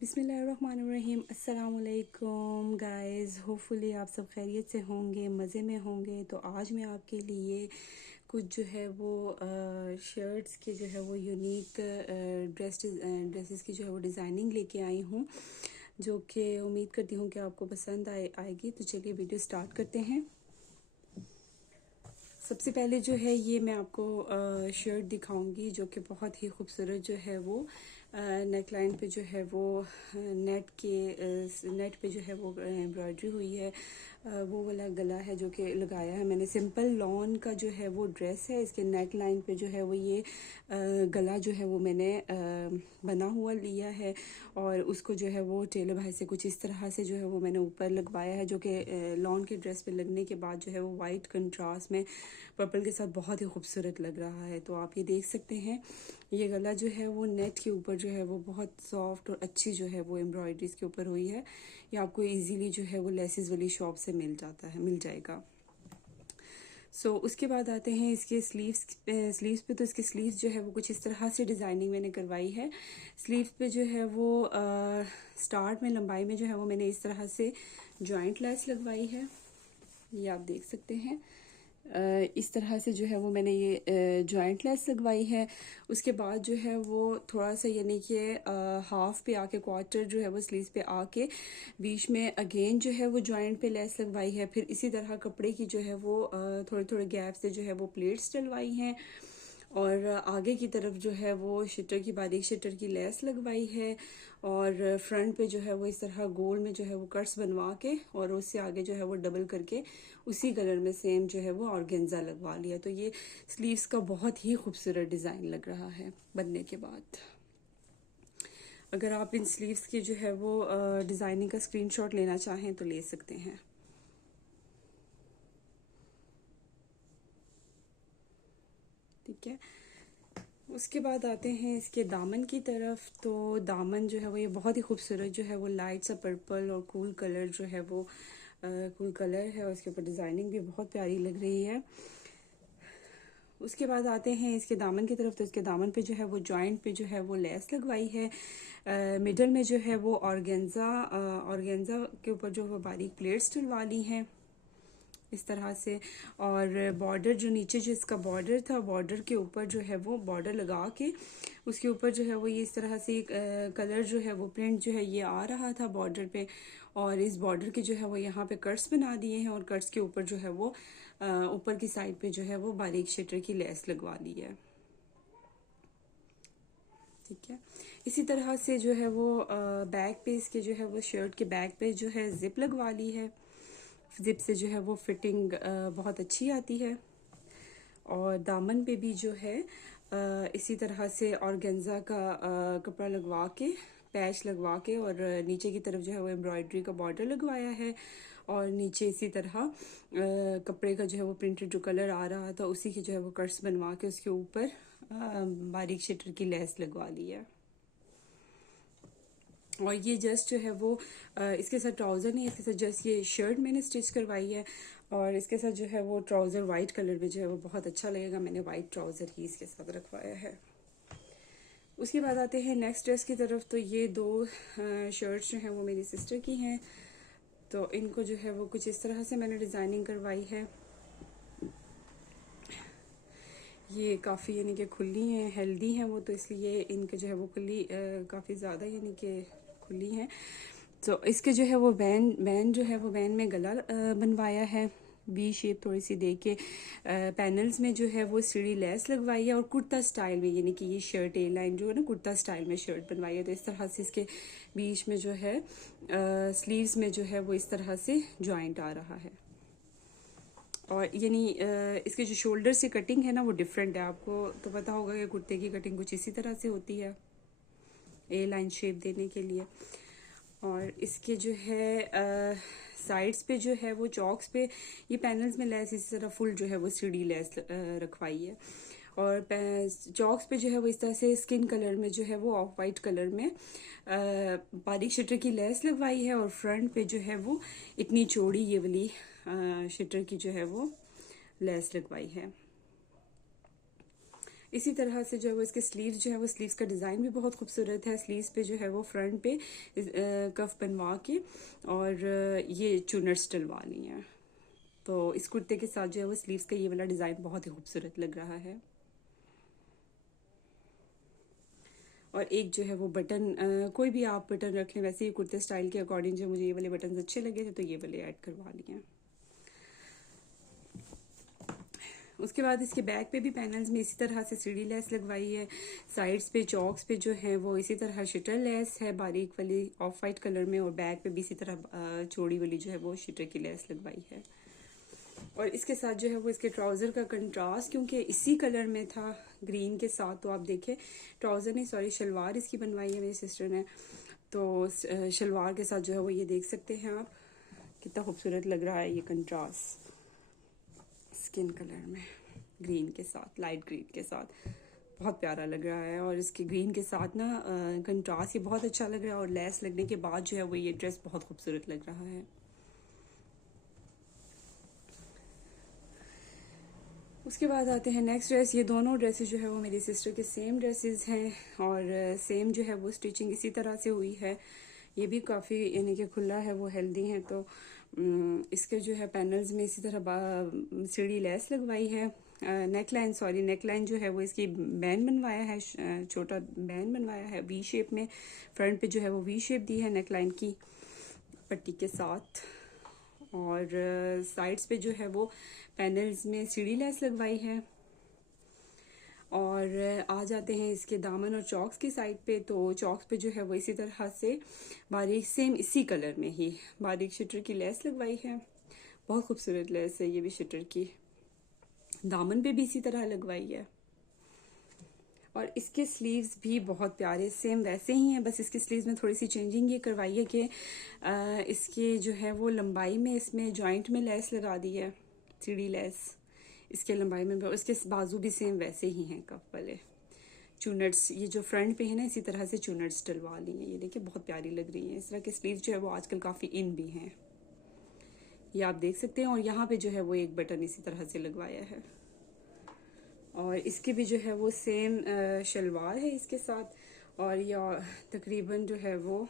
बिस्मिल्लाहिर्रहमानिर्रहीम। अस्सलाम वालेकुम गाइस, होपफुली आप सब खैरियत से होंगे, मज़े में होंगे। तो आज मैं आपके लिए कुछ जो है वो शर्ट्स के जो है वो यूनिक ड्रेसेस की जो है वो डिज़ाइनिंग लेके आई हूँ, जो कि उम्मीद करती हूँ कि आपको पसंद आएगी। तो चलिए वीडियो स्टार्ट करते हैं। सबसे पहले जो है ये मैं आपको शर्ट दिखाऊंगी, जो कि बहुत ही खूबसूरत जो है वो नेक लाइन पे जो है वो नेट पे जो है वो एम्ब्रॉयडरी हुई है। वो वाला गला है जो कि लगाया है मैंने। सिंपल लॉन का जो है वो ड्रेस है। इसके नेक लाइन पे जो है वो ये गला जो है वो मैंने बना हुआ लिया है, और उसको जो है वो टेलर भाई से कुछ इस तरह से जो है वो मैंने ऊपर लगवाया है, जो कि लॉन के ड्रेस पे लगने के बाद जो है वो वाइट कंट्रास्ट में पर्पल के साथ बहुत ही खूबसूरत लग रहा है। तो आप ये देख सकते हैं, ये गला जो है वो नेट के ऊपर जो है वो बहुत सॉफ्ट और अच्छी जो है वो एम्ब्रॉयडरी इसके ऊपर हुई है। ये आपको इजीली जो है वो लेसेस वाली शॉप से मिल जाएगा। उसके बाद आते हैं इसके स्लीव्स पे। तो इसके स्लीव्स जो है वो कुछ इस तरह से डिज़ाइनिंग मैंने करवाई है। स्लीव्स पे जो है वो स्टार्ट में लंबाई में जो है वो मैंने इस तरह से जॉइंट लेस लगवाई है, ये आप देख सकते हैं। इस तरह से जो है वो मैंने ये जॉइंट लेस लगवाई है। उसके बाद जो है वो थोड़ा सा यानी कि हाफ पे आके, क्वार्टर जो है वो स्लीव्स पे आके बीच में अगेन जो है वो जॉइंट पे लेस लगवाई है। फिर इसी तरह कपड़े की जो है वो थोड़े थोड़े गैप से जो है वो प्लेट्स डलवाई हैं, और आगे की तरफ जो है वो बारीक शटर की लेस लगवाई है, और फ्रंट पे जो है वो इस तरह गोल में जो है वो कट्स बनवा के, और उससे आगे जो है वो डबल करके उसी कलर में सेम जो है वो ऑर्गेन्जा लगवा लिया। तो ये स्लीव्स का बहुत ही खूबसूरत डिज़ाइन लग रहा है बनने के बाद। अगर आप इन स्लीव्स की जो है वो डिज़ाइनिंग का स्क्रीनशॉट लेना चाहें तो ले सकते हैं। ठीक है, उसके बाद आते हैं इसके दामन की तरफ। तो दामन जो है वो ये बहुत ही खूबसूरत जो है वो लाइट सा पर्पल और कूल कलर जो है वो कूल कलर है, और इसके ऊपर डिज़ाइनिंग भी बहुत प्यारी लग रही है। उसके बाद आते हैं इसके दामन की तरफ। तो इसके दामन पे जो है वो जॉइंट पे जो है वो लेस लगवाई है। मिडल में जो है वो ऑर्गेन्जा के ऊपर जो वो बारीक प्लेट्स डलवा ली हैं इस तरह से। और बॉर्डर जो नीचे जो इसका बॉर्डर था, बॉर्डर के ऊपर जो है वो बॉर्डर लगा के उसके ऊपर जो है वो ये इस तरह से कलर जो है वो प्रिंट जो है ये आ रहा था बॉर्डर पे, और इस बॉर्डर के जो है वो यहाँ पे कट्स बना दिए हैं, और कट्स के ऊपर जो है वो ऊपर की साइड पे जो है वो बारीक शटर की लेस लगवा दी है। ठीक है, इसी तरह से जो है वो बैक पे इसके जो है वो शर्ट के बैक पे जो है जिप लगवा ली है। जिप से जो है वो फिटिंग बहुत अच्छी आती है। और दामन पे भी जो है इसी तरह से ऑर्गेन्जा का कपड़ा लगवा के, पैच लगवा के, और नीचे की तरफ जो है वो एम्ब्रॉयडरी का बॉर्डर लगवाया है, और नीचे इसी तरह कपड़े का जो है वो प्रिंटेड जो कलर आ रहा था उसी की जो है वो कट्स बनवा के उसके ऊपर बारीक शटर की लेस लगवा ली है। और ये जस्ट जो है वो इसके साथ ट्राउज़र नहीं, इसके साथ जस्ट ये शर्ट मैंने स्टिच करवाई है, और इसके साथ जो है वो ट्राउज़र वाइट कलर में जो है वो बहुत अच्छा लगेगा। मैंने वाइट ट्राउज़र ही इसके साथ रखवाया है। उसके बाद आते हैं नेक्स्ट ड्रेस की तरफ। तो ये दो शर्ट्स जो हैं वो मेरी सिस्टर की हैं। तो इनको जो है वो कुछ इस तरह से मैंने डिज़ाइनिंग करवाई है। ये काफ़ी यानी कि खुली हैं, हेल्दी हैं वो, तो इसलिए इनके जो है वो खुली काफ़ी ज़्यादा यानी कि खुली हैं। तो इसके जो है वो वैन जो है वो वैन में गला बनवाया है, वी शेप थोड़ी सी दे के। पैनल्स में जो है वो सीढ़ी लेस लगवाई है, और कुर्ता स्टाइल में, यानी कि ये शर्ट ए लाइन जो है ना कुर्ता स्टाइल में शर्ट बनवाई है। तो इस तरह से इसके बीच में जो है स्लीव्स में जो है वो इस तरह से जॉइंट आ रहा है। और यानी इसके जो शोल्डर से कटिंग है ना वो डिफरेंट है। आपको तो पता होगा कि कुर्ते की कटिंग कुछ इसी तरह से होती है, ए लाइन शेप देने के लिए। और इसके जो है साइड्स पे जो है वो चॉक्स पे ये पैनल्स में लेस इसी तरह फुल जो है वो सीढ़ी लेस रखवाई है। और चॉक्स पे जो है वो इस तरह से स्किन कलर में जो है वो ऑफ वाइट कलर में बारीक शटर की लेस लगवाई है, और फ्रंट पे जो है वो इतनी चौड़ी ये वाली शटर की जो है वो लेस लगवाई है। इसी तरह से जो है वो इसके स्लीव्स जो है वो स्लीव्स का डिज़ाइन भी बहुत खूबसूरत है। स्लीव्स पे जो है वो फ्रंट पे कफ बनवा के और ये चुनट्स डलवा ली हैं। तो इस कुर्ते के साथ जो है वो स्लीव्स का ये वाला डिज़ाइन बहुत ही खूबसूरत लग रहा है। और एक जो है वो बटन कोई भी आप बटन रख लें, वैसे ही कुर्ते स्टाइल के अकॉर्डिंग जो मुझे ये वाले बटन अच्छे लगे थे तो ये वाले ऐड करवा लिए हैं। उसके बाद इसके बैक पे भी पैनल्स में इसी तरह से सीढ़ी लेस लगवाई है। साइड्स पे चौक्स पे जो है वो इसी तरह शटर लेस है बारीक वाली ऑफ वाइट कलर में, और बैक पे भी इसी तरह चौड़ी वाली जो है वो शटर की लेस लगवाई है। और इसके साथ जो है वो इसके ट्राउज़र का कंट्रास्ट क्योंकि इसी कलर में था ग्रीन के साथ, तो आप देखें ट्राउज़र नहीं सॉरी शलवार इसकी बनवाई है मेरी सिस्टर ने। तो शलवार के साथ जो है वो ये देख सकते हैं आप कितना खूबसूरत लग रहा है ये कंट्रास्ट स्किन कलर में ग्रीन के साथ, लाइट ग्रीन के साथ बहुत प्यारा लग रहा है। और इसके ग्रीन के साथ ना कंट्रास्ट ये बहुत अच्छा लग रहा है, और लेस लगने के बाद जो है वो ये ड्रेस बहुत खूबसूरत लग रहा है। उसके बाद आते हैं नेक्स्ट ड्रेस। ये दोनों ड्रेसेस जो है वो मेरी सिस्टर के सेम ड्रेसेस हैं, और सेम जो है वो स्टिचिंग इसी तरह से हुई है। ये भी काफ़ी यानी कि खुला है, वो हेल्दी है। तो इसके जो है पैनल्स में इसी तरह सीढ़ी लेस लगवाई है। नेक लाइन जो है वो इसकी बैंड बनवाया है, छोटा बैंड बनवाया है वी शेप में। फ्रंट पे जो है वो वी शेप दी है नेक लाइन की पट्टी के साथ, और साइड्स पे जो है वो पैनल्स में सीढ़ी लेस लगवाई है। और आ जाते हैं इसके दामन और चॉक्स की साइड पे। तो चॉक्स पे जो है वो इसी तरह से बारीक सेम इसी कलर में ही बारीक शटर की लेस लगवाई है। बहुत खूबसूरत लेस है ये भी शटर की। दामन पे भी इसी तरह लगवाई है। और इसके स्लीव्स भी बहुत प्यारे सेम वैसे ही हैं, बस इसके स्लीव्स में थोड़ी सी चेंजिंग ये करवाई है कि इसके जो है वो लंबाई में इसमें जॉइंट में लेस लगा दी है, सीढ़ी लेस इसके लंबाई में। इसके बाजू भी सेम वैसे ही हैं कफ वाले। चूनट्स ये जो फ्रंट पे है ना इसी तरह से चूनट्स डलवा ली हैं। ये देखिए बहुत प्यारी लग रही हैं। इस तरह के स्लीव जो है वो आजकल काफ़ी इन भी हैं, ये आप देख सकते हैं। और यहाँ पे जो है वो एक बटन इसी तरह से लगवाया है। और इसकी भी जो है वो सेम शलवार है इसके साथ, और ये तकरीबन जो है वो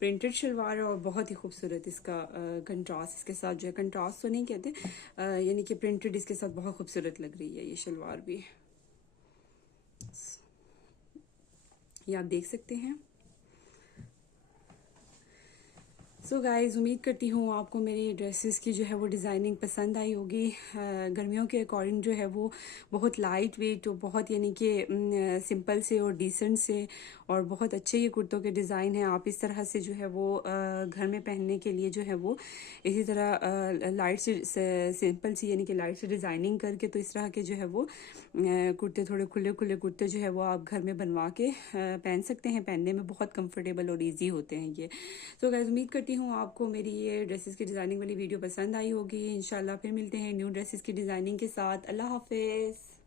प्रिंटेड शलवार है। और बहुत ही खूबसूरत इसका कंट्रास्ट इसके साथ जो है, कंट्रास्ट तो नहीं कहते यानी कि प्रिंटेड इसके साथ बहुत खूबसूरत लग रही है ये शलवार भी, ये आप देख सकते हैं। सो गाइज़ उम्मीद करती हूँ आपको मेरी ड्रेसेस की जो है वो डिज़ाइनिंग पसंद आई होगी। गर्मियों के अकॉर्डिंग जो है वो बहुत लाइट वेट और बहुत यानी कि सिंपल से और डिसेंट से और बहुत अच्छे ये कुर्तों के डिज़ाइन हैं। आप इस तरह से जो है वो घर में पहनने के लिए जो है वो इसी तरह लाइट से सिंपल सी यानी कि लाइट से डिज़ाइनिंग करके तो इस तरह के जो है वो कुर्ते थोड़े खुले खुले कुर्ते जो है वो आप घर में बनवा के पहन सकते हैं। पहनने में बहुत कंफर्टेबल और ईजी होते हैं ये। तो गाइस उम्मीद करती हूँ आपको मेरी ये ड्रेसेस की डिज़ाइनिंग वाली वीडियो पसंद आई होगी। इंशाल्लाह फिर मिलते हैं न्यू ड्रेसेस की डिज़ाइनिंग के साथ। अल्लाह हाफिज़।